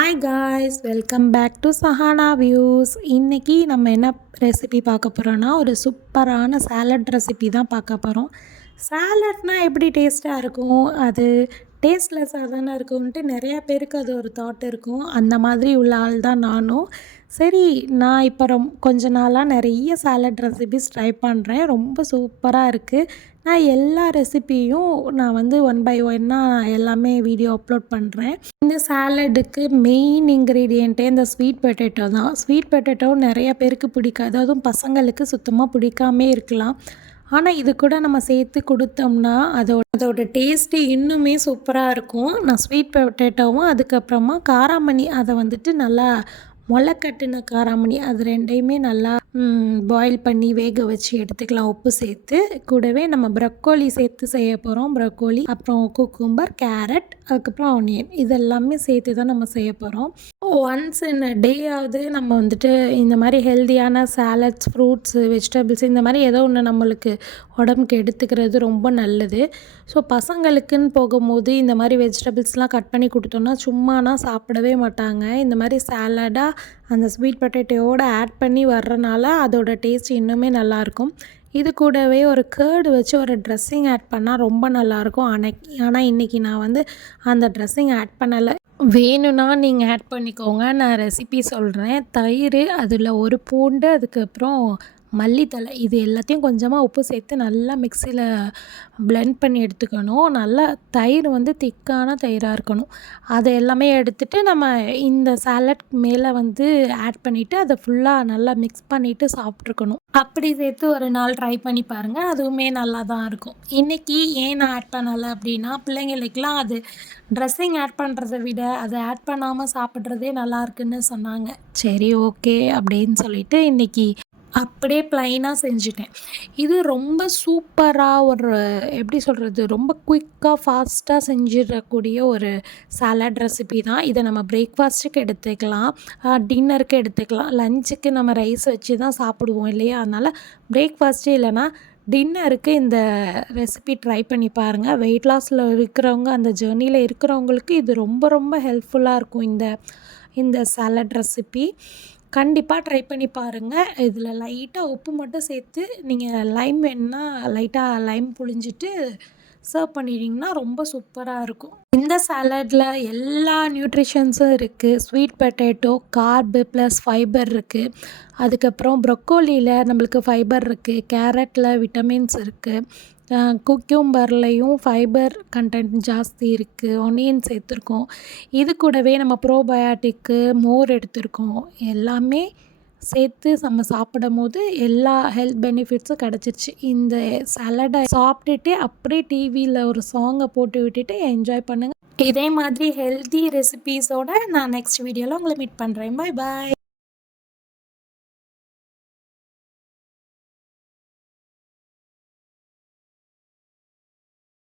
Hi guys, welcome back to Sahana views. இன்றைக்கி நம்ம என்ன ரெசிபி பார்க்க போகிறோன்னா, ஒரு சூப்பரான சாலட் ரெசிபி தான் பார்க்க போகிறோம். சாலட்னால் எப்படி டேஸ்ட்டாக இருக்கும், அது டேஸ்ட்லெஸ்ஸாக தானே இருக்கும்ன்ட்டு நிறையா பேருக்கு அது ஒரு தாட் இருக்கும். அந்த மாதிரி உள்ள ஆள் தான் நானும். சரி, நான் இப்போ கொஞ்ச நாளாக நிறைய சாலட் ரெசிபிஸ் ட்ரை பண்ணுறேன். ரொம்ப சூப்பராக இருக்குது. நான் எல்லா ரெசிபியும் நான் ஒன் பை ஒன்னாக எல்லாமே வீடியோ அப்லோட் பண்ணுறேன். இந்த சாலடுக்கு மெயின் இன்க்ரீடியண்ட்டே இந்த ஸ்வீட் பொட்டேட்டோ தான். ஸ்வீட் பொட்டேட்டோ நிறைய பேருக்கு பிடிக்காது, அதுவும் பசங்களுக்கு சுத்தமாக பிடிக்காமே இருக்கலாம். ஆனால் இது கூட நம்ம சேர்த்து கொடுத்தோம்னா அதோட டேஸ்ட்டு இன்னுமே சூப்பராக இருக்கும். நான் ஸ்வீட் பொட்டேட்டோவும் அதுக்கப்புறமா காராமணி அதை நல்லா கட்டின காராமணி அது ரெண்டையுமே நல்லா பாயில் பண்ணி வேக வச்சு எடுத்துக்கலாம், உப்பு சேர்த்து. கூடவே நம்ம ப்ரக்கோலி சேர்த்து செய்ய போகிறோம். ப்ரக்கோலி, அப்புறம் குக்கும்பர், கேரட், அதுக்கப்புறம் ஆனியன், இதெல்லாமே சேர்த்து தான் நம்ம செய்ய போகிறோம். ஒன்ஸ் இன் அ டே ஆகுது நம்ம இந்த மாதிரி ஹெல்த்தியான சாலட்ஸ், ஃப்ரூட்ஸு, வெஜிடபிள்ஸ் இந்த மாதிரி ஏதோ ஒன்று நம்மளுக்கு உடம்புக்கு எடுத்துக்கிறது ரொம்ப நல்லது. ஸோ பசங்களுக்குன்னு போகும்போது இந்த மாதிரி வெஜிடபிள்ஸ்லாம் கட் பண்ணி கொடுத்தோன்னா சும்மானா சாப்பிடவே மாட்டாங்க. இந்த மாதிரி சாலடாக அந்த ஸ்வீட் பொட்டேட்டோவோடு ஆட் பண்ணி வர்றனால அதோட டேஸ்ட் இன்னுமே நல்லாயிருக்கும். இது கூடவே ஒரு கேர்டு வச்சு ஒரு ட்ரெஸ்ஸிங் ஆட் பண்ணால் ரொம்ப நல்லாயிருக்கும். ஆனால் இன்றைக்கி நான் அந்த ட்ரெஸ்ஸிங் ஆட் பண்ணலை. வேணும்னா நீங்கள் ஆட் பண்ணிக்கோங்க, நான் ரெசிபி சொல்கிறேன். தயிர், அதில் ஒரு பூண்டு, அதுக்கப்புறம் மல்லித்தழை, இது எல்லாத்தையும் கொஞ்சமாக உப்பு சேர்த்து நல்லா மிக்சியில் பிளெண்ட் பண்ணி எடுத்துக்கணும். நல்லா தயிர் திக்கான தயிராக இருக்கணும். அதை எல்லாமே எடுத்துகிட்டு நம்ம இந்த சாலட் மேலே ஆட் பண்ணிவிட்டு அதை ஃபுல்லாக நல்லா மிக்ஸ் பண்ணிவிட்டு சாப்பிட்ருக்கணும். அப்படி சேர்த்து ஒரு நாள் ட்ரை பண்ணி பாருங்கள், அதுவுமே நல்லா தான் இருக்கும். இன்றைக்கி ஏன் நான் ஆட் பண்ணலை அப்படின்னா, பிள்ளைங்களுக்கெலாம் அது ட்ரெஸ்ஸிங் ஆட் பண்ணுறத விட அதை ஆட் பண்ணாமல் சாப்பிட்றதே நல்லா இருக்குன்னு சொன்னாங்க. சரி, ஓகே அப்படின்னு சொல்லிட்டு இன்றைக்கி அப்படியே ப்ளைனாக செஞ்சுட்டேன். இது ரொம்ப சூப்பராக ஒரு எப்படி சொல்கிறது, ரொம்ப குயிக்காக ஃபாஸ்ட்டாக செஞ்சிடக்கூடிய ஒரு சாலட் ரெசிபி தான். இதை நம்ம பிரேக்ஃபாஸ்ட்டுக்கு எடுத்துக்கலாம், டின்னருக்கு எடுத்துக்கலாம், லஞ்சுக்கு நம்ம ரைஸ் வச்சு தான் சாப்பிடுவோம் இல்லையா? அதனால் பிரேக்ஃபாஸ்ட்டே இல்லைனா டின்னருக்கு இந்த ரெசிபி ட்ரை பண்ணி பாருங்கள். வெயிட் லாஸில் இருக்கிறவங்க, அந்த ஜேர்னியில் இருக்கிறவங்களுக்கு இது ரொம்ப ரொம்ப ஹெல்ப்ஃபுல்லாக இருக்கும். இந்த சாலட் ரெசிபி கண்டிப்பாக ட்ரை பண்ணி பாருங்கள். இதில் லைட்டாக உப்பு மட்டும் சேர்த்து நீங்கள் லைம் வேணுன்னா லைட்டாக லைம் புழிஞ்சிட்டு சர்வ் பண்ணிட்டிங்கன்னா ரொம்ப சூப்பராக இருக்கும். இந்த சாலடில் எல்லா நியூட்ரிஷன்ஸும் இருக்குது. ஸ்வீட் பொட்டேட்டோ கார்பு ப்ளஸ் ஃபைபர் இருக்குது. அதுக்கப்புறம் ப்ரொக்கோலியில் நம்மளுக்கு ஃபைபர் இருக்குது. கேரட்டில் விட்டமின்ஸ் இருக்குது. குக்யூம்பர்லேயும் ஃபைபர் கண்டென்ட் ஜாஸ்தி இருக்குது. ஆனியன் சேர்த்துருக்கோம். இது கூடவே நம்ம ப்ரோபயாட்டிக்கு மோர் எடுத்திருக்கோம். எல்லாமே சேர்த்து நம்ம சாப்பிடும்போது எல்லா ஹெல்த் பெனிஃபிட்ஸும் கிடச்சிருச்சு. இந்த சாலடை சாப்பிட்டுட்டு அப்படியே டிவியில் ஒரு சாங்கை போட்டு விட்டுட்டு என்ஜாய் பண்ணுங்கள். இதே மாதிரி ஹெல்த்தி ரெசிபீஸோடு நான் நெக்ஸ்ட் வீடியோவில் உங்களை மீட் பண்ணுறேன். பாய் பாய்.